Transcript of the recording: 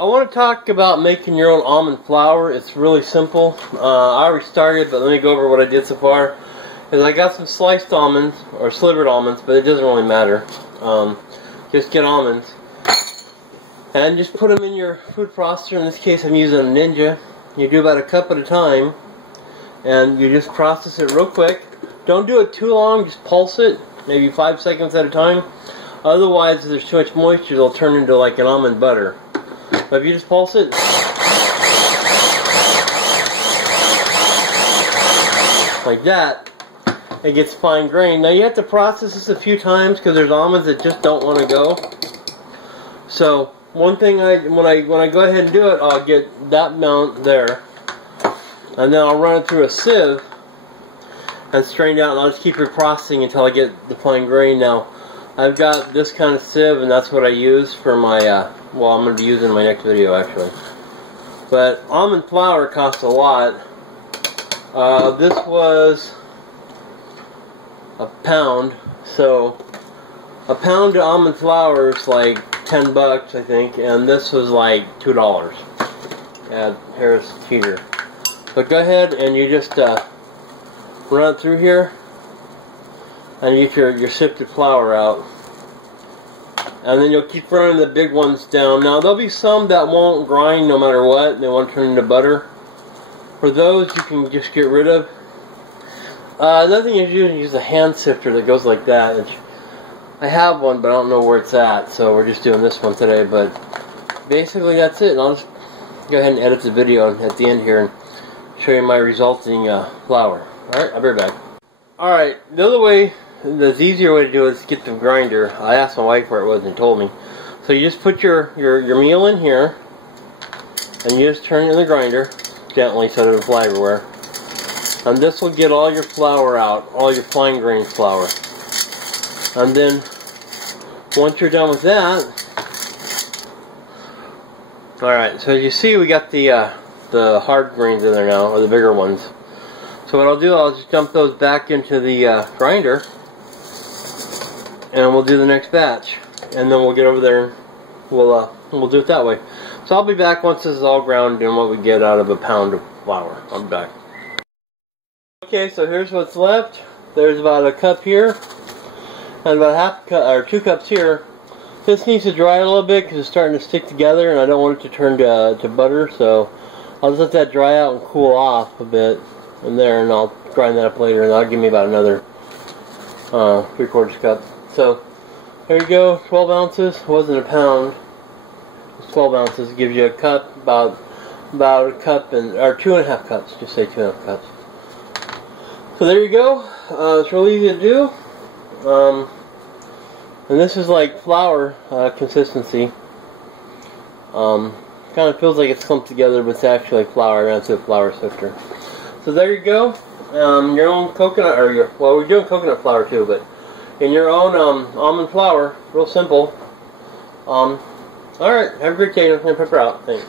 I want to talk about making your own almond flour. It's really simple. I already started, but let me go over what I did so far. Is I got some sliced almonds, or slivered almonds, but it doesn't really matter. Just get almonds. And just put them in your food processor. In this case I'm using a Ninja. You do about a cup at a time. And you just process it real quick. Don't do it too long, just pulse it, maybe 5 seconds at a time. Otherwise, if there's too much moisture, it'll turn into like an almond butter. But if you just pulse it, like that, it gets fine grained. Now you have to process this a few times because there's almonds that just don't want to go. So one thing, when I go ahead and do it, I'll get that amount there. And then I'll run it through a sieve and strain it out, and I'll just keep reprocessing until I get the fine grain. Now, I've got this kind of sieve, and that's what I use for my, well, I'm going to be using in my next video, actually. But almond flour costs a lot. This was a pound, so a pound of almond flour is like 10 bucks, I think, and this was like $2 at Harris Teeter. So go ahead and you just run it through here and you get your sifted flour out. And then you'll keep running the big ones down. Now there'll be some that won't grind no matter what. They won't turn into butter. For those you can just get rid of. Another thing is you can use a hand sifter that goes like that. I have one but I don't know where it's at. So we're just doing this one today. But basically that's it. And I'll just go ahead and edit the video at the end here and show you my resulting flour. Alright, I'll be right back. Alright, the other way, the easier way to do it is get the grinder. I asked my wife where it was and told me. So you just put your meal in here and you just turn it in the grinder gently so it doesn't fly everywhere. And this will get all your flour out, all your fine grained flour. And then once you're done with that, alright, so as you see we got the hard grains in there now, or the bigger ones. So what I'll do, I'll just dump those back into the grinder, and we'll do the next batch, and then we'll get over there and we'll do it that way. So I'll be back once this is all ground and what we get out of a pound of flour. I'll be back. Okay, so here's what's left. There's about a cup here, and about half a cup, or 2 cups here. This needs to dry a little bit because it's starting to stick together, and I don't want it to turn to butter, so I'll just let that dry out and cool off a bit in there, and I'll grind that up later, and that'll give me about another 3/4 cup. So there you go, 12 ounces. It wasn't a pound. It's 12 ounces. It gives you a cup, about a cup, or 2.5 cups. Just say 2.5 cups. So there you go. It's really easy to do. And this is like flour consistency. Kind of feels like it's clumped together, but it's actually flour. I ran through a flour sifter. So there you go. Your own coconut, or well, we're doing coconut flour too, but in your own almond flour, real simple. All right, have a great day. I'm gonna pepper out. Thanks.